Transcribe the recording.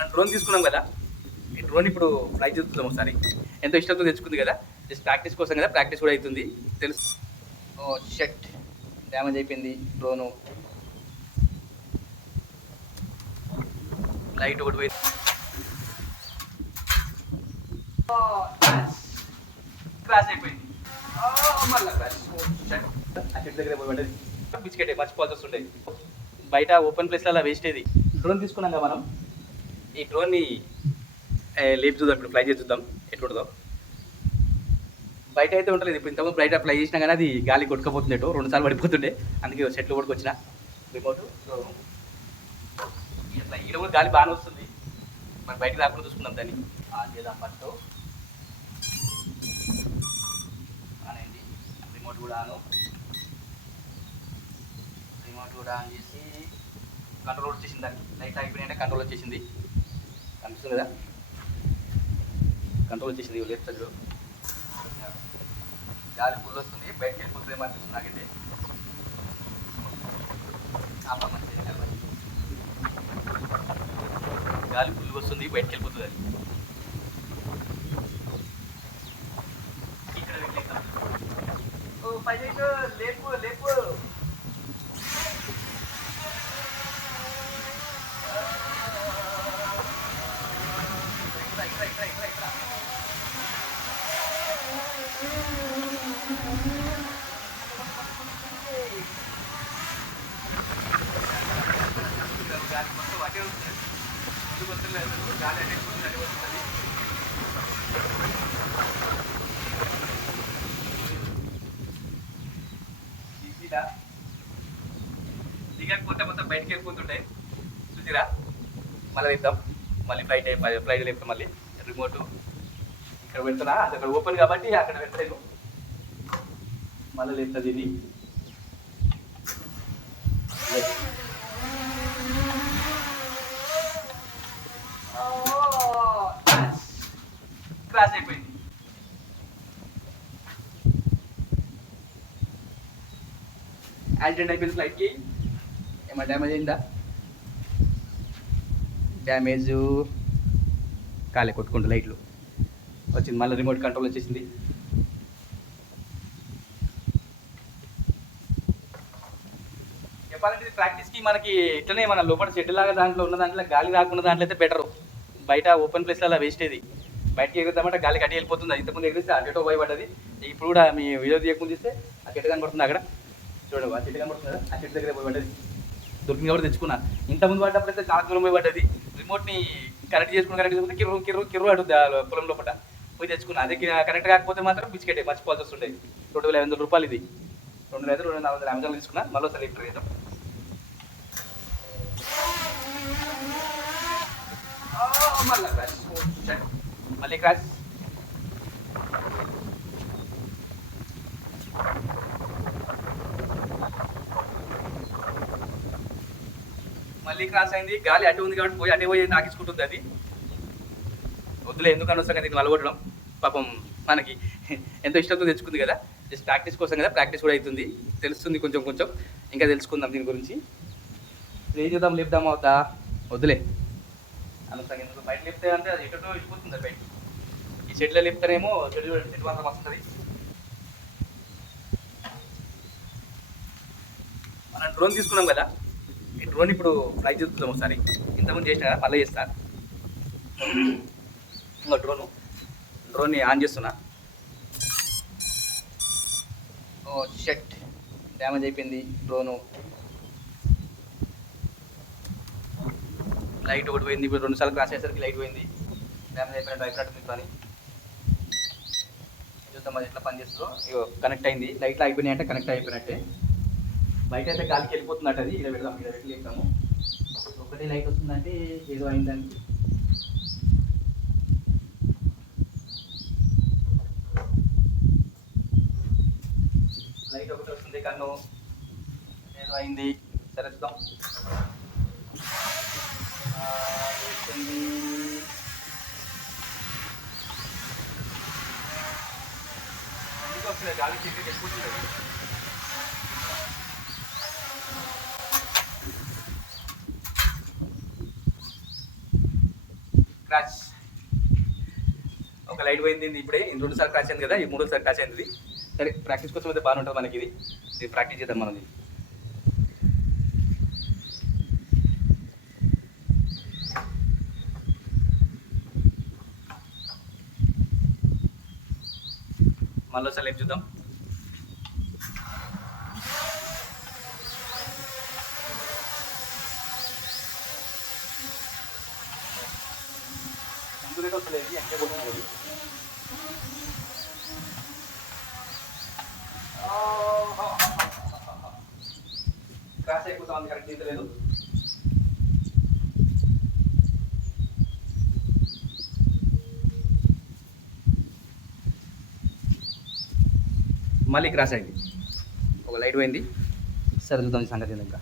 మనం డ్రోన్ తీసుకున్నాం కదా, ఈ డ్రోన్ ఇప్పుడు ఫ్లై చేస్తున్నాం ఒకసారి. ఎంతో ఇష్టంతో తెచ్చుకుంది కదా, జస్ట్ ప్రాక్టీస్ కోసం కదా, ప్రాక్టీస్ కూడా అవుతుంది తెలుసు. ఓ షట్, డ్యామేజ్ అయిపోయింది డ్రోను. లైట్ ఒకటి పోయింది, క్రాష్ అయిపోయింది. మళ్ళీ క్రాష్. ఆ చెట్టు దగ్గర పోయి పడ్డది. బిస్కెట్ మర్చిపోవాల్సి వస్తుండే. బయట ఓపెన్ ప్లేస్లలో వేస్ట్ ఇది. డ్రోన్ తీసుకున్నాం కదా మనం, ఈ డ్రోన్ని లేపి చూద్దాం, ఇప్పుడు ఫ్లై చేసి చూద్దాం ఎట్లుంటుందో. బయట అయితే ఉంటుంది, ఇప్పుడు ఇంతకుముందు బయట ఫ్లై చేసినా కానీ అది గాలి కొట్టుకపోతుండే, 2 సార్లు పడిపోతుండే. అందుకే సెట్లు కొట్టుకొచ్చిన రిమోట్. ఇట్లా ఈడ కూడా గాలి బాగానే వస్తుంది, మరి బయటకు రాకుండా చూసుకుందాం. దాన్ని ఆన్ చేద్దాం ఫస్ట్. అనేది రిమోట్ కూడా ఆన్ చేసి కంట్రోల్ వచ్చేసింది. దానికి లైట్ అయిపోయినాయంటే కంట్రోల్ వచ్చేసింది, కనిపిస్తుంది కదా, కంట్రోల్ వచ్చేసింది. లెఫ్ట్ సైడ్ గాలి ఫుల్ వస్తుంది, బయటకు వెళ్ళిపోతుంది ఏమో అనిపిస్తుంది నాకైతే. గాలి ఫుల్ వస్తుంది, బయటకు వెళ్ళిపోతుంది. అది ఇక్కడ లేపు లేపు. దిగకపోతే మొత్తం బయటకు వెళ్ళిపోతుంటాయి చూసిరా. మళ్ళీ వేద్దాం, మళ్ళీ ఫ్లైట్ లేపుతాం. మళ్ళీ రిమోట్ ఇక్కడ పెడుతున్నా, అది అక్కడ ఓపెన్ కాబట్టి అక్కడ పెడతాను. మళ్ళీ లేపుతుంది ఇది. క్రాష్ అయిపోయింది. యాక్సిడెంట్ అయిపోయింది ఫ్లైట్కి. ఏమైనా డ్యామేజ్ అయిందా? డ్యామేజ్ కాలే, కొట్టుకుంటూ లైట్లు వచ్చింది. మళ్ళీ రిమోట్ కంట్రోల్ వచ్చేసింది. చెప్పాలంటే ఇది ప్రాక్టీస్కి మనకి ఇట్లనే మన లోపల షెడ్ లాగా దాంట్లో ఉన్న దాంట్లో గాలి రాకుండా దాంట్లో అయితే బెటరు. బయట ఓపెన్ ప్లేస్లలో వేస్ట్ ఇది. బయటకి ఎగురుతామంటే గాలి కట్టి వెళ్ళిపోతుంది. ఇంతకుముందు ఎగిరిస్తే ఆ చెట్టు భయపడ్డది. ఇప్పుడు కూడా మీ వీడియో తీయకుండా తీస్తే ఆ చెట్టు కనబడుతుంది అక్కడ చూడవు, ఆ చెట్టు కనబడుతుంది కదా, ఆ చెట్టు దగ్గర పోయబడ్డది. దొరికింది కూడా తెచ్చుకున్నా. ఇంతకుముందు పడ్డప్పుడు అయితే చాలా దూరం పోయబడ్డది. రిమోట్ని కనెక్ట్ చేసుకుంటే కిర్రు అడుగుద్ది పొలం లోపల పోయి తెచ్చుకున్నా. అదే కనెక్ట్ కాకపోతే మాత్రం బిస్కెట్ మర్చిపోవాల్సి వస్తుండే. 2500 రూపాయలు ఇది. 2500 అమెజాన్ తీసుకున్నా. మళ్ళీ ఒకసారి లిఫ్ట్ చేద్దాం. మళ్ళీ క్రాష్. మళ్ళీ క్రాస్ అయింది. గాలి అటు ఉంది కాబట్టి పోయి అటే పోయి నాకించుకుంటుంది. అది వద్దులే, ఎందుకు అనవసరంగా దీన్ని అలగొట్టడం. పాపం మనకి ఎంతో ఇష్టంతో తెచ్చుకుంది కదా, జస్ట్ ప్రాక్టీస్ కోసం కదా, ప్రాక్టీస్ కూడా అవుతుంది, తెలుస్తుంది కొంచెం కొంచెం. ఇంకా తెలుసుకుందాం దీని గురించి. ఏం చేద్దాం, లేపుదాం అవుతా, వద్దులే అనవసరంగా. ఎందుకు బయట లేపితే అంటే అది ఎటో వెళ్ళిపోతుంది. అది బయట ఈ చెట్లు లేపుతానేమో చెట్టు మాత్రం వస్తుంది. మనం డ్రోన్ తీసుకున్నాం కదా, ఈ డ్రోన్ ఇప్పుడు ఫ్లై చేస్తున్నాం ఒకసారి. ఇంతకుముందు చేసిన కదా, మళ్ళీ చేస్తాను. ఇంకా డ్రోన్ని ఆన్ చేస్తున్నా. ఓ షట్, డ్యామేజ్ అయిపోయింది డ్రోను. లైట్ ఒకటి పోయింది. ఇప్పుడు 2 సార్లు క్రాష్ అయ్యేసరికి లైట్ పోయింది. డ్యామేజ్ అయిపోయినట్టు అయిపోయినట్టు మీకు అని చూద్దాం అది ఎట్లా పనిచేస్తుందో. ఇగో కనెక్ట్ అయింది. లైట్లు అయిపోయినాయి అంటే కనెక్ట్ అయిపోయినట్టే. బయట అయితే గాలికి వెళ్ళిపోతున్నట్టు. అది ఇలా పెడదాం, ఇలా పెట్టి లేపుతాము. ఒకటే లైట్ వస్తుందంటే ఏదో అయిందానికి. లైట్ ఒకటి వస్తుంది, కన్ను ఏదో అయింది. సరే చూద్దాం. ఎందుకు వస్తుంది గాలి చీకటి వెళ్ళిపోతుంది. క్రాచ్. ఒక లైట్ పోయింది ఇప్పుడే, 2 సార్లు క్రాచ్ అయింది కదా, ఈ 3వ సారి క్రాచ్ అయింది. సరే ప్రాక్టీస్ కోసం అయితే బాగానే ఉంటుంది మనకి ఇది ప్రాక్టీస్ చేద్దాం మనం. మళ్ళీ ఒకసారి లేపు చూద్దాం. ముందుకైతే వస్తలేదు, ఎక్కడ కొట్టుకోలేదు. క్రాస్ అయిపోతా ఉంది, కరెక్ట్ తీయలేదు. మళ్ళీ క్రాస్ అయింది, ఒక లైట్ పోయింది. సరే చూద్దాం ఈ సంగతి ఇంకా.